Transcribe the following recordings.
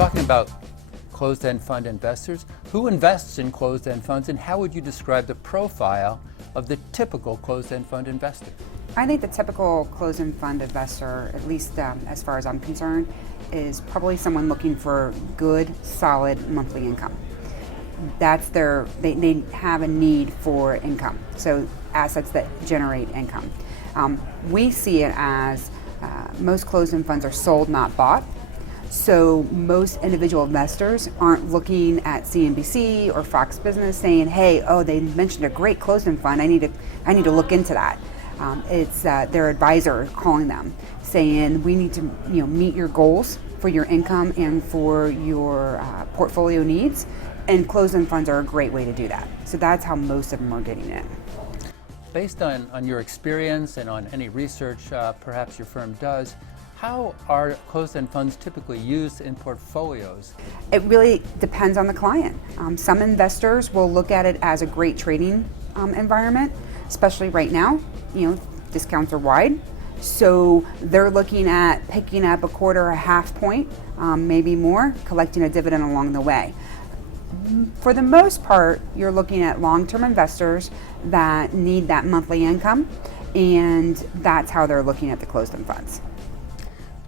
talking about closed-end fund investors. Who invests in closed-end funds, and how would you describe the profile of the typical closed-end fund investor? I think the typical closed-end fund investor, at least as far as I'm concerned, is probably someone looking for good, solid monthly income. That's they have a need for income, so assets that generate income. We see it as most closed-end funds are sold, not bought. So most individual investors aren't looking at CNBC or Fox Business saying, "Hey, they mentioned a great closed-end fund. I need to look into that." It's their advisor calling them, saying, "We need to meet your goals for your income and for your portfolio needs." And closed-end funds are a great way to do that. So that's how most of them are getting it. Based on your experience and on any research perhaps your firm does, how are closed-end funds typically used in portfolios? It really depends on the client. Some investors will look at it as a great trading environment, especially right now. Discounts are wide. So they're looking at picking up a quarter, a half point, maybe more, collecting a dividend along the way. For the most part, you're looking at long-term investors that need that monthly income, and that's how they're looking at the closed-end funds.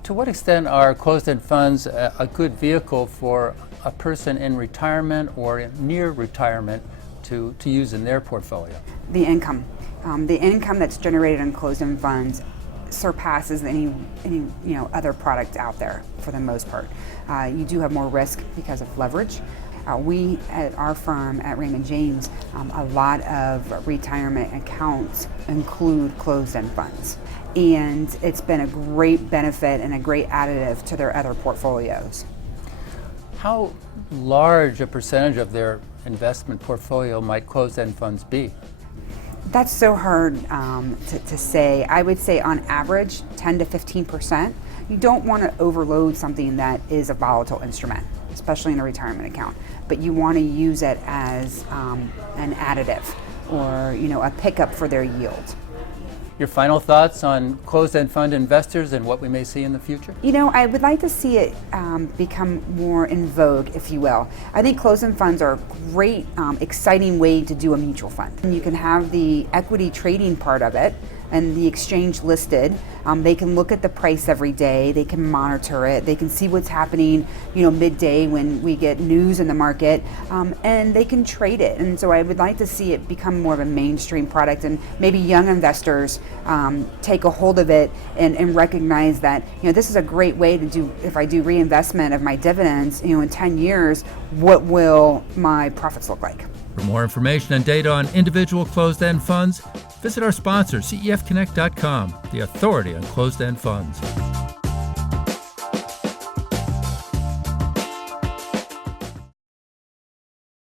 To what extent are closed-end funds a good vehicle for a person in retirement or near retirement to use in their portfolio? The income. The income that's generated in closed-end funds surpasses any other product out there for the most part. You do have more risk because of leverage. We at our firm at Raymond James, a lot of retirement accounts include closed-end funds, and it's been a great benefit and a great additive to their other portfolios. How large a percentage of their investment portfolio might closed-end funds be? That's so hard to say. I would say on average 10 to 15%. You don't want to overload something that is a volatile instrument, especially in a retirement account, but you want to use it as an additive or a pickup for their yield. Your final thoughts on closed-end fund investors and what we may see in the future? I would like to see it become more in vogue, if you will. I think closed-end funds are a great, exciting way to do a mutual fund. You can have the equity trading part of it and the exchange listed. They can look at the price every day. They can monitor it. They can see what's happening, midday when we get news in the market, and they can trade it. And so I would like to see it become more of a mainstream product, and maybe young investors take a hold of it and recognize that this is a great way to do. If I do reinvestment of my dividends, in 10 years, what will my profits look like? For more information and data on individual closed-end funds, visit our sponsor, cefconnect.com, the authority on closed-end funds.